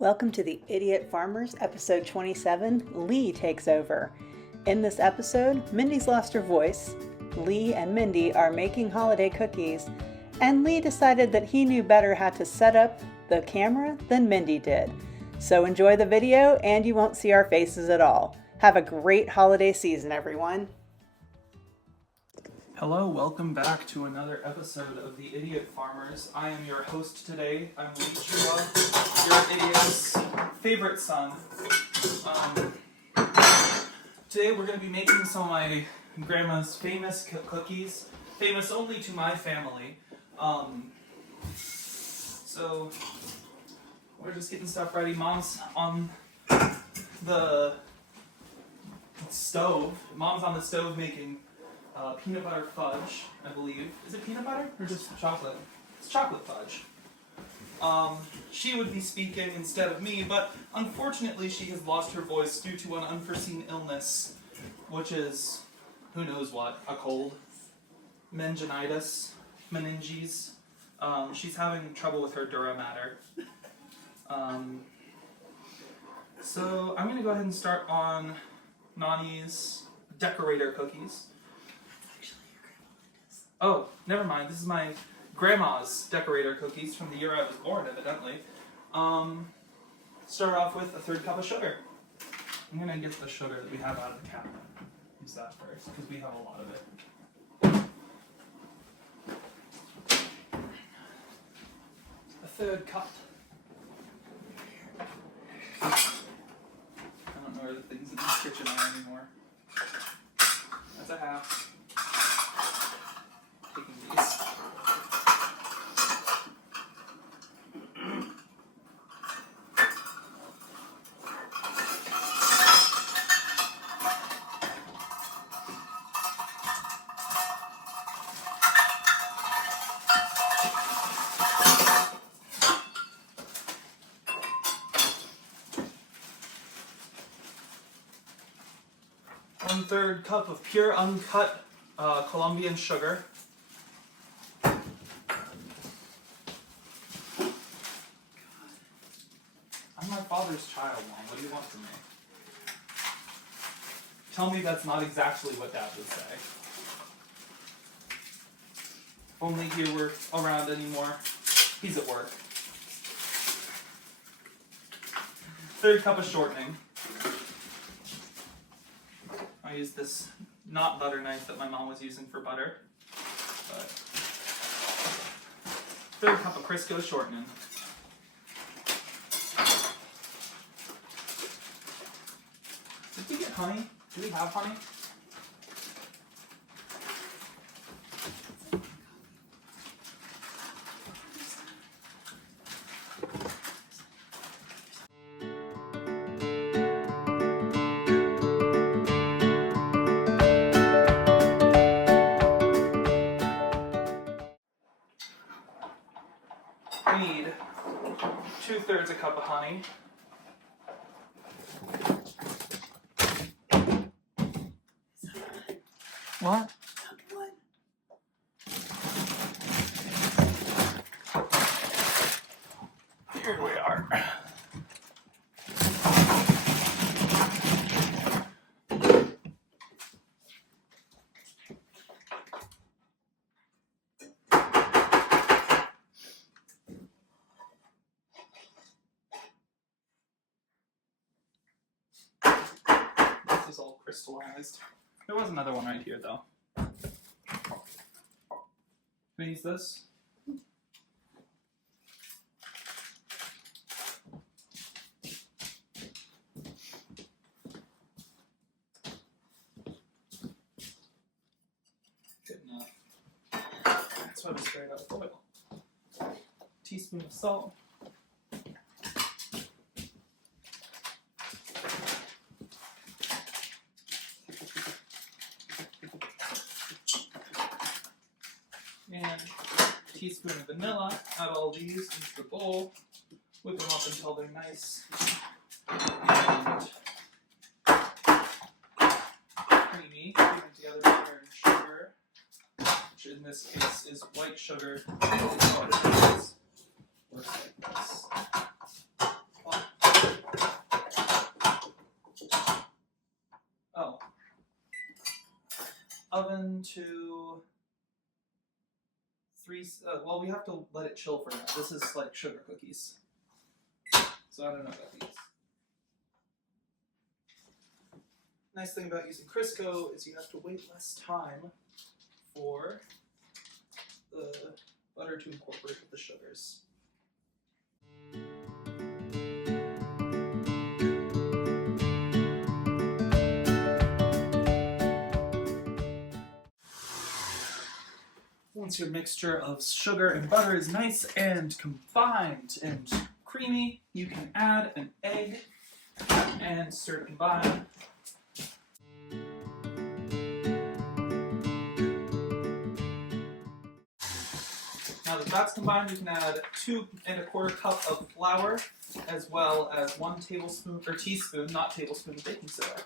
Welcome to the Idiot Farmers, episode 27, Lee Takes Over. In this episode, Mindy's lost her voice, Lee and Mindy are making holiday cookies, and Lee decided that he knew better how to set up the camera than Mindy did. So enjoy the video and you won't see our faces at all. Have a great holiday season, everyone. Hello, welcome back to another episode of the Idiot Farmers. I am your host today. I'm Lee Chua, your idiot's favorite son. Today we're going to be making some of my grandma's famous cookies, famous only to my family. So we're just getting stuff ready. Mom's on the stove. Mom's on the stove making peanut butter fudge, I believe. Is it peanut butter or just chocolate? It's chocolate fudge. She would be speaking instead of me, but unfortunately she has lost her voice due to an unforeseen illness, which is, who knows what, a cold, meningitis, meninges. She's having trouble with her dura mater. So I'm going to go ahead and start on Nani's decorator cookies. Oh, never mind. This is my grandma's decorator cookies from the year I was born, evidently. Start off with a third cup of sugar. I'm going to get the sugar that we have out of the cabinet. Use that first, because we have a lot of it. A third cup. I don't know where the things in this kitchen are anymore. That's a half. Taking these. One-third cup of pure uncut Colombian sugar. I'm my father's child, Mom. What do you want from me? Tell me that's not exactly what Dad would say. If only he were around anymore. He's at work. Third cup of shortening. I use this not butter knife that my mom was using for butter. But third cup of Crisco shortening. Did we get honey? Do we have honey? We need 2/3 a cup of honey. What? Here we are. This is all crystallized. There was another one right here, though. Can I use this? Good enough. That's why we sprayed out with oil. Teaspoon of salt. And a teaspoon of vanilla. Add all these into the bowl. Whip them up until they're nice and creamy. Put them together with butter and sugar, which in this case is white sugar. Works like this. oven to well, we have to let it chill for a minute. This is like sugar cookies. So I don't know about these. Nice thing about using Crisco is you have to wait less time for the butter to incorporate with the sugars. Once your mixture of sugar and butter is nice and combined and creamy, you can add an egg and stir to combine. Now that that's combined, you can add 2 1/4 cups of flour, as well as 1 tablespoon or teaspoon, not tablespoon, of baking soda.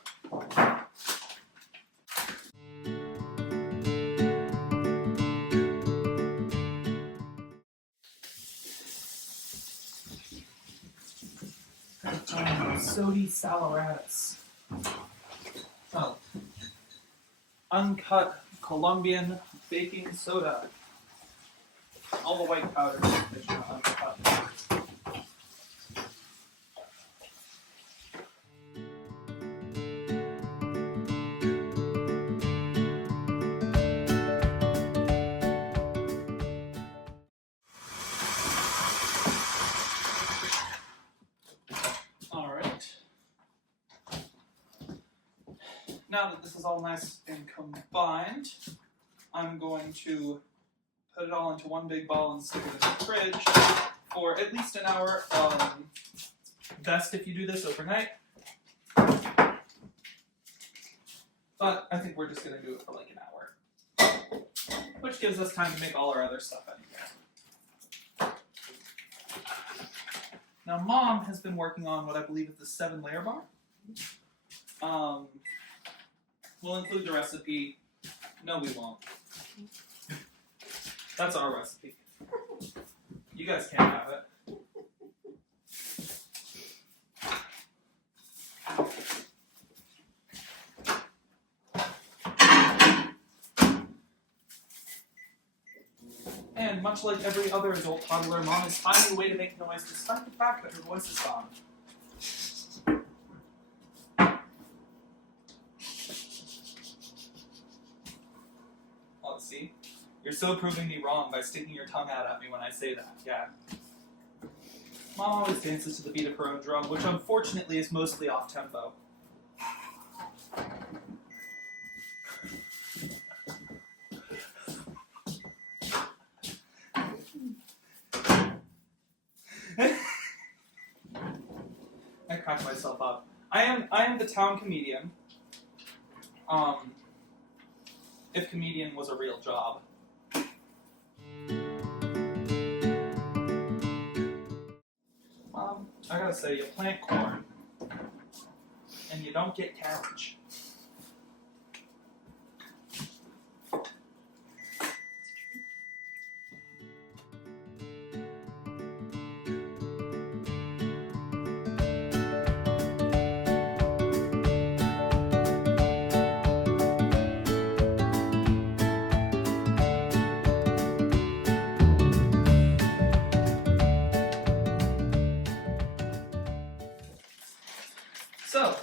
Sody saleratus. Oh. Uncut Colombian baking soda. All the white powder is uncut. Now that this is all nice and combined, I'm going to put it all into one big ball and stick it in the fridge for at least an hour. Best if you do this overnight. But I think we're just going to do it for like an hour. Which gives us time to make all our other stuff anyway. Now Mom has been working on what I believe is the 7-layer bar. We'll include the recipe. No, we won't. That's our recipe. You guys can't have it. And much like every other adult toddler, Mom is finding a way to make noise despite the fact that her voice is gone. See? You're so proving me wrong by sticking your tongue out at me when I say that. Yeah. Mom always dances to the beat of her own drum, which unfortunately is mostly off-tempo. I cracked myself up. I am the town comedian. If comedian was a real job. I gotta say, you plant corn, and you don't get cabbage. So,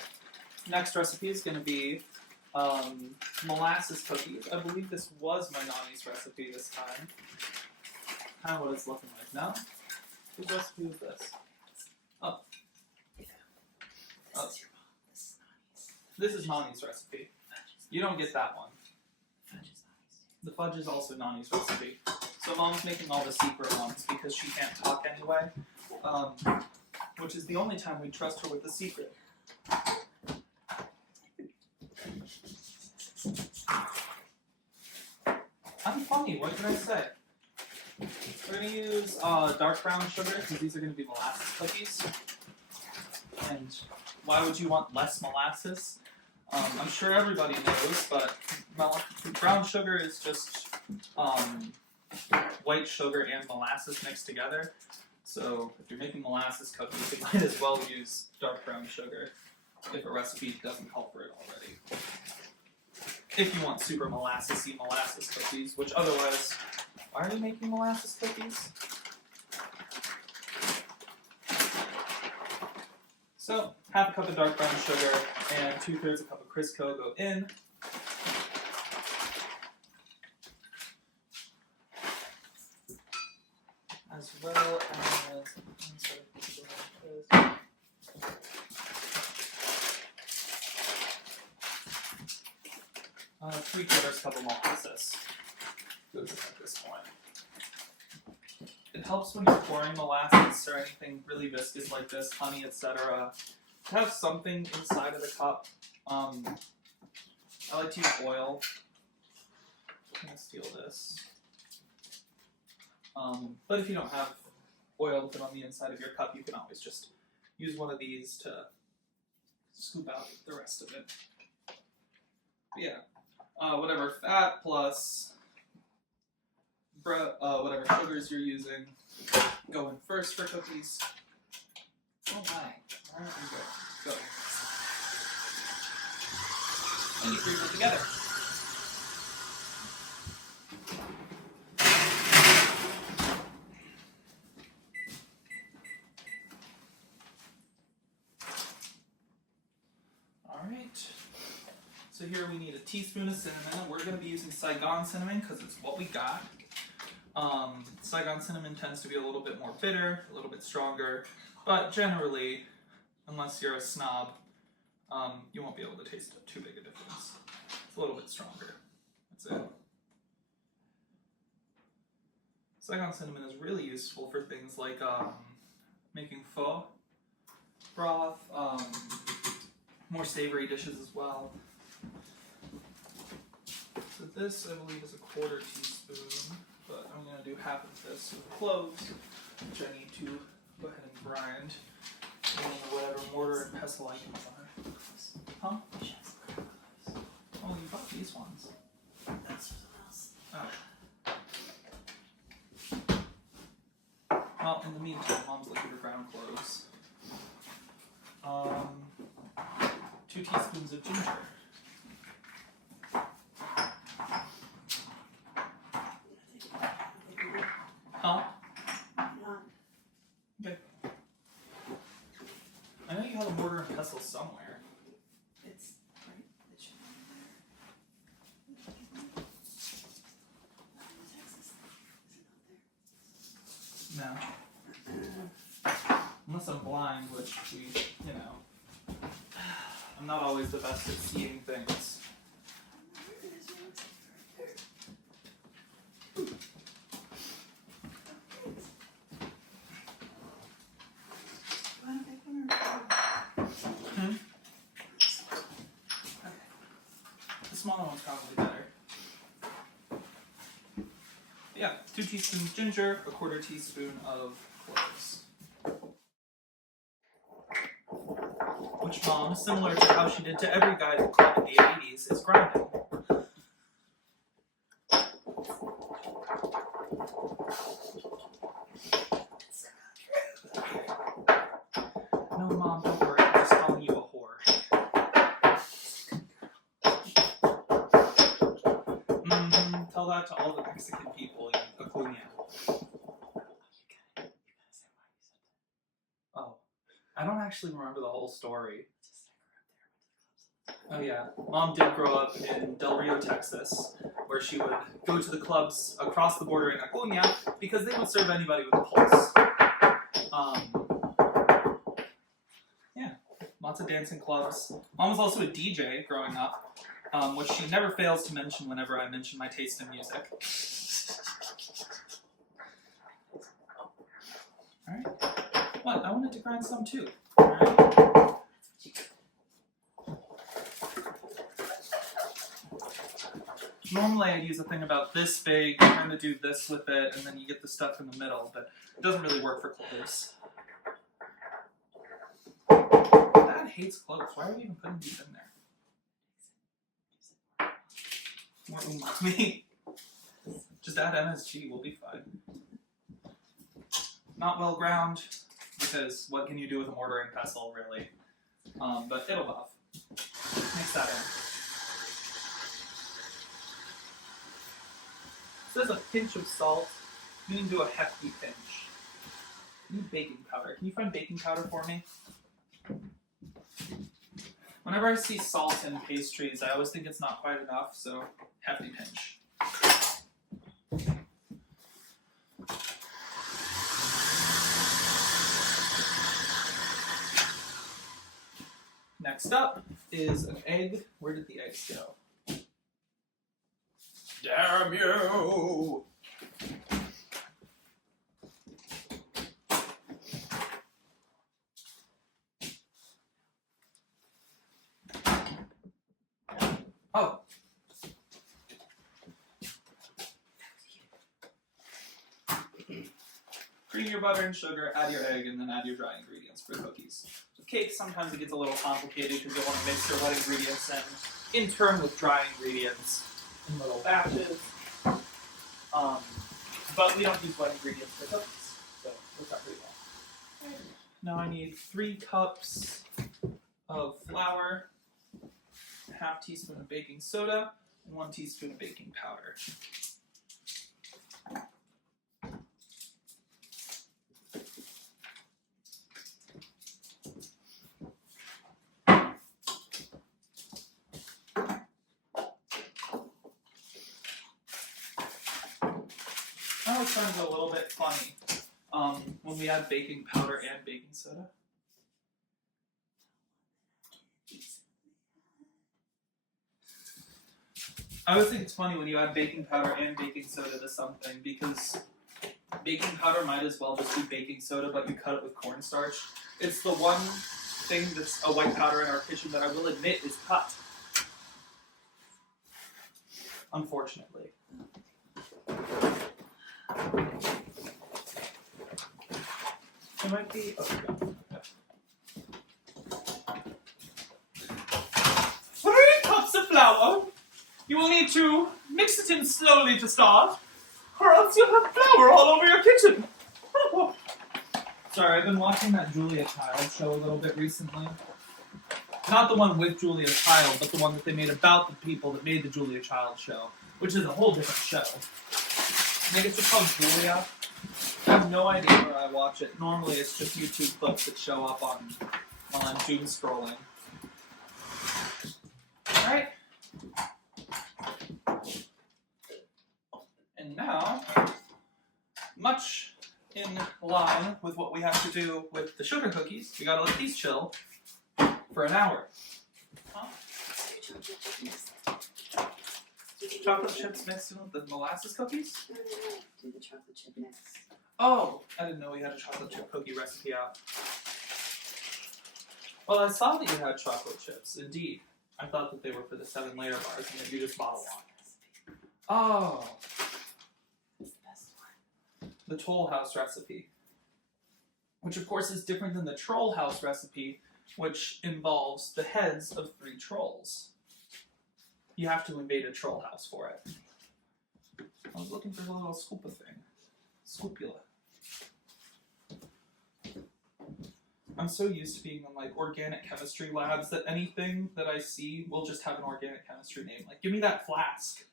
next recipe is going to be molasses cookies. I believe this was my nanny's recipe this time. Kind of what it's looking like now. Whose recipe is this? Oh. Oh. This is Nani's recipe. You don't get that one. The fudge is also Nani's recipe. So Mom's making all the secret ones because she can't talk anyway. Which is the only time we trust her with the secret. I'm funny, what can I say? We're going to use dark brown sugar because these are going to be molasses cookies. And why would you want less molasses? I'm sure everybody knows, but brown sugar is just white sugar and molasses mixed together. So if you're making molasses cookies, you might as well use dark brown sugar if a recipe doesn't call for it already. if you want super molassesy molasses cookies, which otherwise, why are you making molasses cookies? So, half a cup of dark brown sugar and 2/3 a cup of Crisco go in. As well as 3/4 cup of molasses goes in at this point. It helps when you're pouring molasses or anything really viscous like this, honey, etc., to have something inside of the cup. I like to use oil. I'm going to steal this. But if you don't have oil to put on the inside of your cup, you can always just use one of these to scoop out the rest of it. But yeah, whatever fat plus whatever sugars you're using go in first for cookies. Oh my. Alright, go. And you freeze it together. Alright. So here we need a teaspoon of cinnamon. We're going to be using Saigon cinnamon because it's what we got. Saigon cinnamon tends to be a little bit more bitter, a little bit stronger, but generally, unless you're a snob, you won't be able to taste too big a difference. It's a little bit stronger. That's it. Saigon cinnamon is really useful for things like making pho, broth, more savory dishes as well. So this, I believe, is a 1/4 teaspoon. But I'm going to do half of this with cloves, which I need to go ahead and grind in whatever mortar and pestle I can find. Huh? Oh, you bought these ones. That's for Oh. Well, in the meantime, Mom's looking for brown cloves. 2 teaspoons of ginger. Huh? Okay. I know you have a mortar and pestle somewhere. It's right. It should be there. No. Unless I'm blind, which I'm not always the best at seeing things. The smaller one's probably better. But yeah, 2 teaspoons ginger, a 1/4 teaspoon of cloves. Which Mom, similar to how she did to every guy at the club in the 80s, is grinding. No, Mom, don't worry. I'm just calling you a whore. Tell that to all the Mexican people in Acuna. Oh, I don't actually remember the whole story. Oh yeah, Mom did grow up in Del Rio, Texas, where she would go to the clubs across the border in Acuna because they would serve anybody with a pulse. Yeah, lots of dancing clubs. Mom was also a DJ growing up, which she never fails to mention whenever I mention my taste in music. Alright. What? I wanted to grind some too. Alright. Normally I'd use a thing about this big, kind of do this with it, and then you get the stuff in the middle, but it doesn't really work for cloves. Dad hates cloves. Why are we even putting these in there? More umami. Just add MSG, we'll be fine. Not well ground, because what can you do with a mortar and pestle, really? But it'll buff. Mix that in. says a pinch of salt. You can do a hefty pinch. I need baking powder. Can you find baking powder for me? Whenever I see salt in pastries, I always think it's not quite enough, so hefty pinch. Next up is an egg. Where did the eggs go? Damn you! Oh. Cream your butter and sugar, add your egg, and then add your dry ingredients for cookies. With cakes, sometimes it gets a little complicated because you want to mix your wet ingredients and in turn with dry ingredients in little batches. But we don't use wet ingredients for cookies, so it works out pretty well. Now I need 3 cups of flour, a half teaspoon of baking soda, and 1 teaspoon of baking powder. Now it turns a little bit funny when we add baking powder and baking soda. I always think it's funny when you add baking powder and baking soda to something because baking powder might as well just be baking soda, but you cut it with cornstarch. It's the one thing that's a white powder in our kitchen that I will admit is cut. Unfortunately. It might be. Okay. 3 cups of flour. You will need to mix it in slowly to start, or else you'll have flour all over your kitchen. Sorry, I've been watching that Julia Child show a little bit recently. Not the one with Julia Child, but the one that they made about the people that made the Julia Child show, which is a whole different show. I think it's just called Julia. I have no idea where I watch it. Normally it's just YouTube clips that show up while I'm doom scrolling. Alright. And now, much in line with what we have to do with the sugar cookies, we gotta let these chill for an hour. Huh? Chocolate chips mixed in with the molasses cookies? No. Do the chocolate chip mix. Oh, I didn't know we had a chocolate chip cookie recipe out. Well, I saw that you had chocolate chips, indeed. I thought that they were for the 7-layer bars and that you just bottle one. Oh. It's the best one. The Toll House recipe. Which of course is different than the Troll House recipe, which involves the heads of 3 trolls. You have to invade a troll house for it. I was looking for the little scoopa thing. Scoopula. I'm so used to being in like organic chemistry labs that anything that I see will just have an organic chemistry name. Like, give me that flask,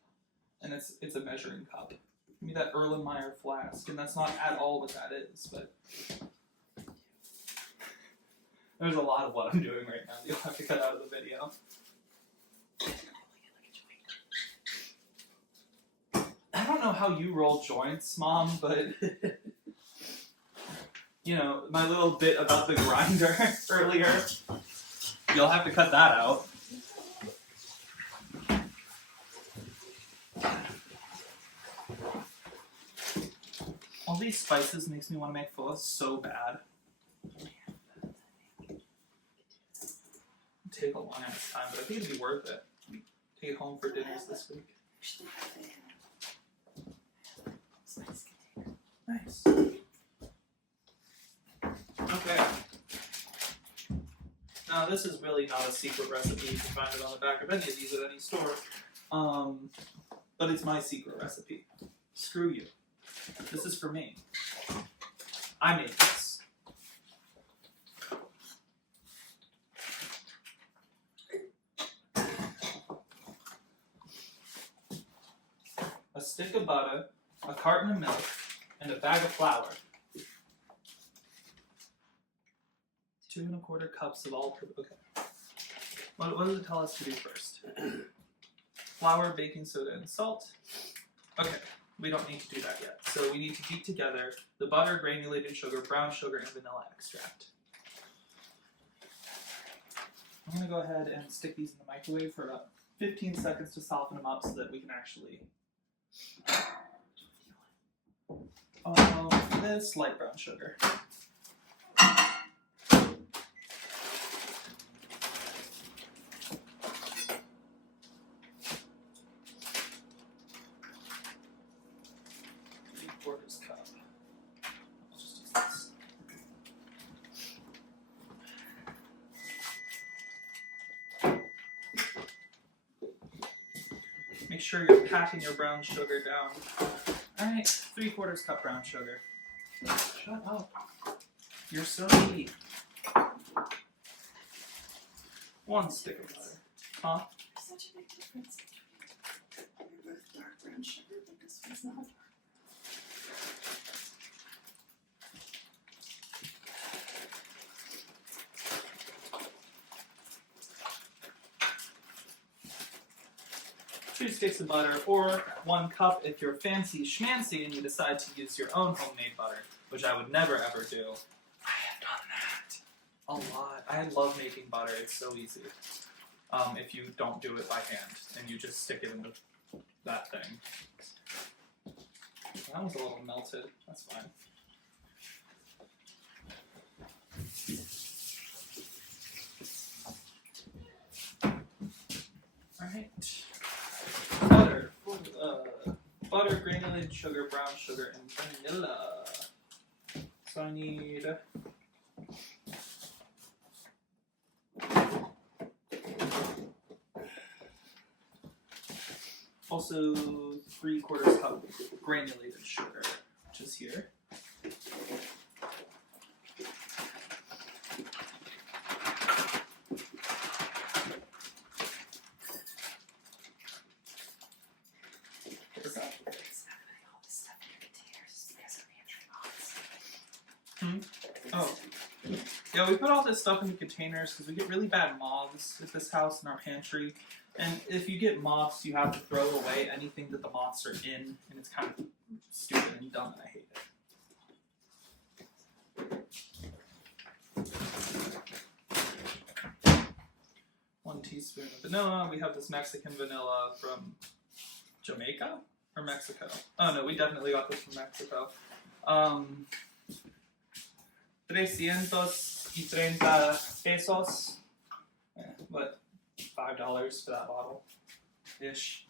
and it's a measuring cup. Give me that Erlenmeyer flask, and that's not at all what that is. But there's a lot of what I'm doing right now. You'll have to cut out of the video. I don't know how you roll joints, Mom, but you know, my little bit about the grinder earlier, you'll have to cut that out. All these spices makes me want to make pho so bad. It'll take a long ass time, but I think it'd be worth it. Take it home for dinners this week. Nice. Okay. Now this is really not a secret recipe. You can find it on the back of any of these at any store. But it's my secret recipe. Screw you. This is for me. I made this. A stick of butter, a carton of milk, and a bag of flour. 2 1/4 cups of all. Okay. What does it tell us to do first? Flour, baking soda, and salt. Okay, we don't need to do that yet. So we need to beat together the butter, granulated sugar, brown sugar, and vanilla extract. I'm going to go ahead and stick these in the microwave for about 15 seconds to soften them up so that we can actually... this light brown sugar. Cup. I'll just use this. Make sure you're packing your brown sugar down. Alright, 3/4 cup brown sugar. Shut up. You're so needy. 1 stick of butter. Huh? There's such a big difference between they're both dark brown sugar, but this one's not dark. Two sticks of butter, or 1 cup if you're fancy schmancy and you decide to use your own homemade butter, which I would never ever do. I have done that a lot. I love making butter. It's so easy. If you don't do it by hand and you just stick it into that thing. That was a little melted. That's fine. Alright. Butter, granulated sugar, brown sugar, and vanilla. So I need also 3/4 cup granulated sugar, which is here. Oh. Yeah, we put all this stuff into containers because we get really bad moths at this house in our pantry. And if you get moths, you have to throw away anything that the moths are in, and it's kind of stupid and dumb, and I hate it. 1 teaspoon of vanilla. We have this Mexican vanilla from Jamaica or Mexico. Oh no, we definitely got this from Mexico. 330 pesos. What? $5 for that bottle. Ish.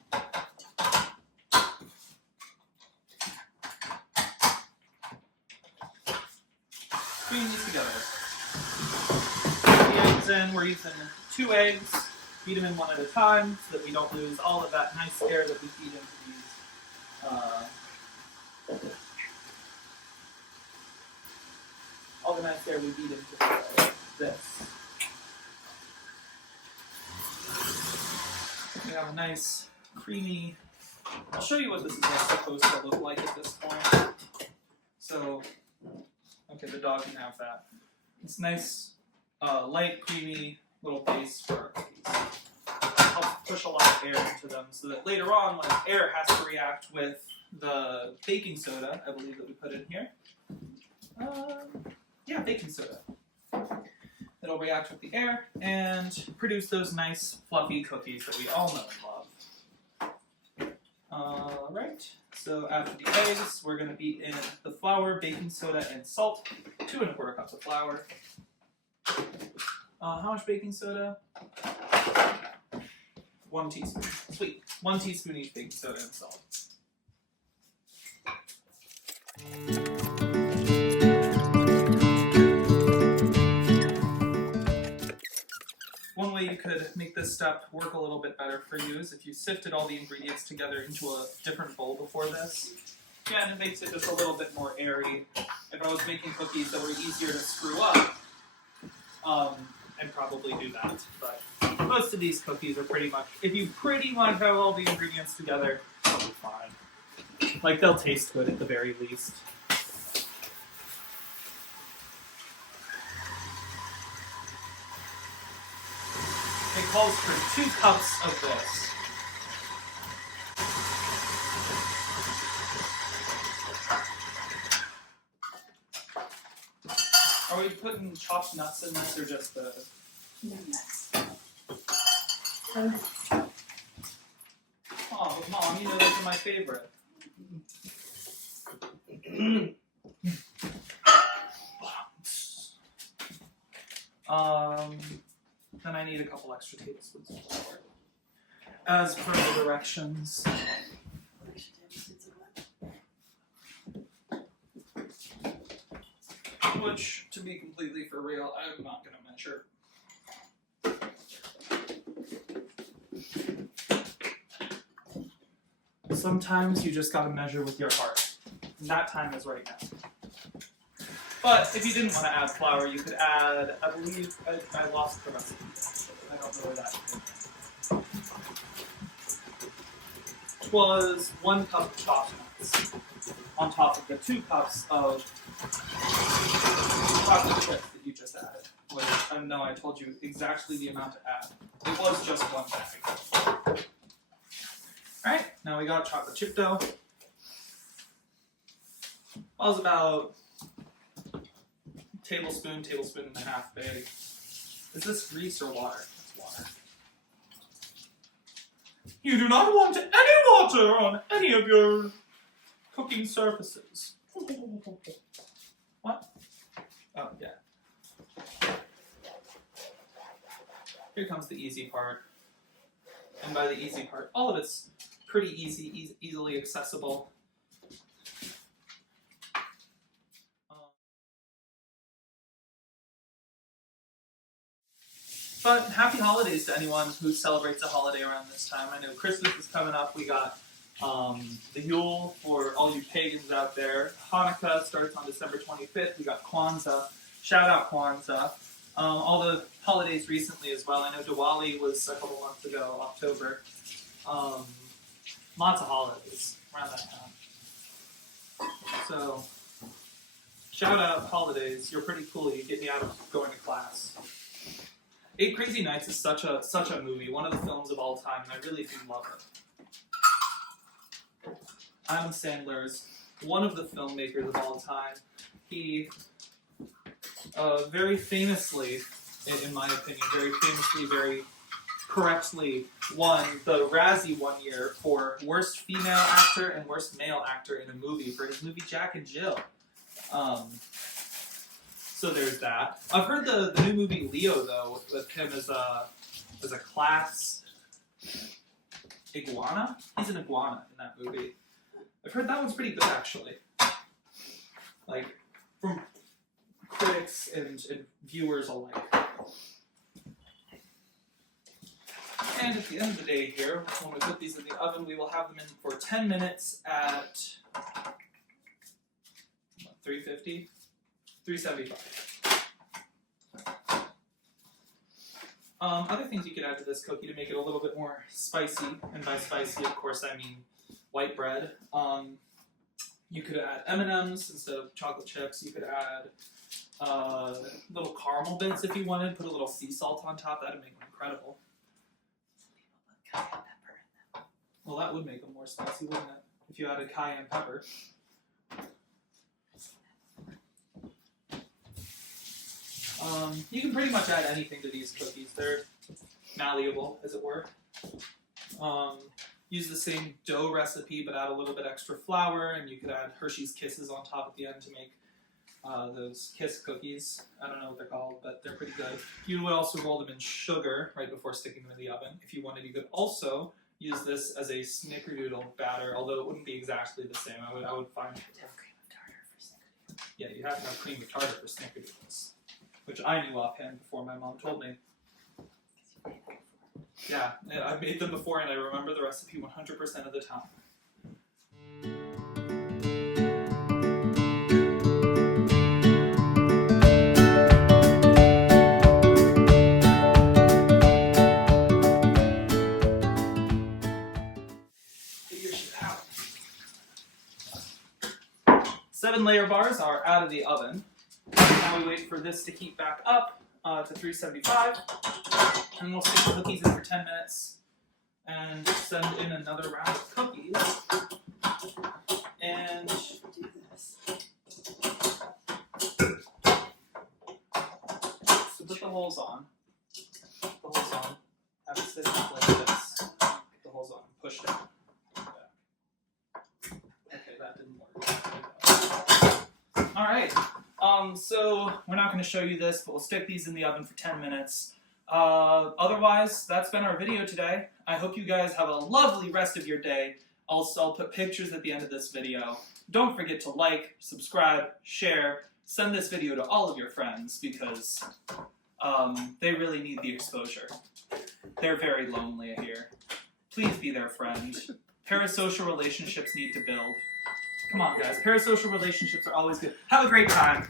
Putting these together. The eggs in, we're using 2 eggs. Beat them in 1 at a time so that we don't lose all of that nice air that we feed into these. All the nice air we beat into this. We have a nice, creamy. I'll show you what this is supposed to look like at this point. So, okay, the dog can have that. It's nice, light, creamy little base for our cookies. Help push a lot of air into them so that later on, when air has to react with the baking soda, I believe that we put in here. Yeah, baking soda. It'll react with the air and produce those nice fluffy cookies that we all know and love. Alright, so after the eggs, we're going to beat in the flour, baking soda, and salt. 2 1/4 cups of flour. How much baking soda? 1 teaspoon. Sweet. 1 teaspoon each baking soda and salt. One way you could make this step work a little bit better for you is if you sifted all the ingredients together into a different bowl before this. Yeah, and it makes it just a little bit more airy. If I was making cookies that were easier to screw up, I'd probably do that. But most of these cookies are pretty much, if you pretty much have all the ingredients together, it'll be fine. Like, they'll taste good at the very least. It calls for 2 cups of this. Are we putting chopped nuts in this or just the... No nuts. Oh, Mom, you know those are my favorite. Then I need a couple extra tablespoons of flour. As per the directions. Which, to be completely for real, I'm not going to measure. Sometimes you just got to measure with your heart. And that time is right now. But if you didn't want to add flour, you could add, I believe, I lost the recipe. I don't know where that is. It was 1 cup of chopped nuts on top of the 2 cups of chocolate chips that you just added. Which I know I told you exactly the amount to add. It was just 1 bag. Alright, now we got chocolate chip dough. That was about tablespoon and a half big. Is this grease or water? It's water. You do not want any water on any of your cooking surfaces. What? Oh, yeah. Here comes the easy part. And by the easy part, all of it's pretty easily accessible. But happy holidays to anyone who celebrates a holiday around this time. I know Christmas is coming up. We got the Yule for all you pagans out there. Hanukkah starts on December 25th. We got Kwanzaa. Shout out Kwanzaa. All the holidays recently as well. I know Diwali was a couple months ago, October. Lots of holidays around that time. So, shout out holidays. You're pretty cool. You get me out of going to class. 8 Crazy Nights is such a movie, one of the films of all time, and I really do love it. Adam Sandler's one of the filmmakers of all time. He very famously, in my opinion, very correctly won the Razzie one year for Worst Female Actor and Worst Male Actor in a Movie for his movie Jack and Jill. So there's that. I've heard the new movie Leo, though, with him as a class iguana. He's an iguana in that movie. I've heard that one's pretty good, actually. Like, from critics and viewers alike. And at the end of the day here, when we put these in the oven, we will have them in for 10 minutes at 350? 375. Other things you could add to this cookie to make it a little bit more spicy, and by spicy, of course, I mean white bread. You could add M&Ms instead of chocolate chips. You could add little caramel bits if you wanted. Put a little sea salt on top. That would make them incredible. Well, that would make them more spicy, wouldn't it? If you added cayenne pepper. You can pretty much add anything to these cookies. They're malleable, as it were. Use the same dough recipe, but add a little bit extra flour, and you could add Hershey's Kisses on top at the end to make those Kiss cookies. I don't know what they're called, but they're pretty good. You would also roll them in sugar right before sticking them in the oven. If you wanted, you could also use this as a snickerdoodle batter, although it wouldn't be exactly the same. I would find... Yeah, you have to have cream of tartar for snickerdoodles, which I knew offhand before my mom told me. Yeah, I've made them before and I remember the recipe 100% of the time. Figure shit out. thin layer bars are out of the oven. Now we wait for this to heat back up to 375, and we'll stick the cookies in for 10 minutes and send in another round of cookies. And Do this. so put the holes on. Have it sit up like this. Put the holes on. Push down. Okay, that didn't work. All right. So we're not going to show you this, but we'll stick these in the oven for 10 minutes. Otherwise, that's been our video today. I hope you guys have a lovely rest of your day. I'll put pictures at the end of this video. Don't forget to like, subscribe, share, send this video to all of your friends because they really need the exposure. They're very lonely here. Please be their friend. Parasocial relationships need to build. Come on, guys. Parasocial relationships are always good. Have a great time.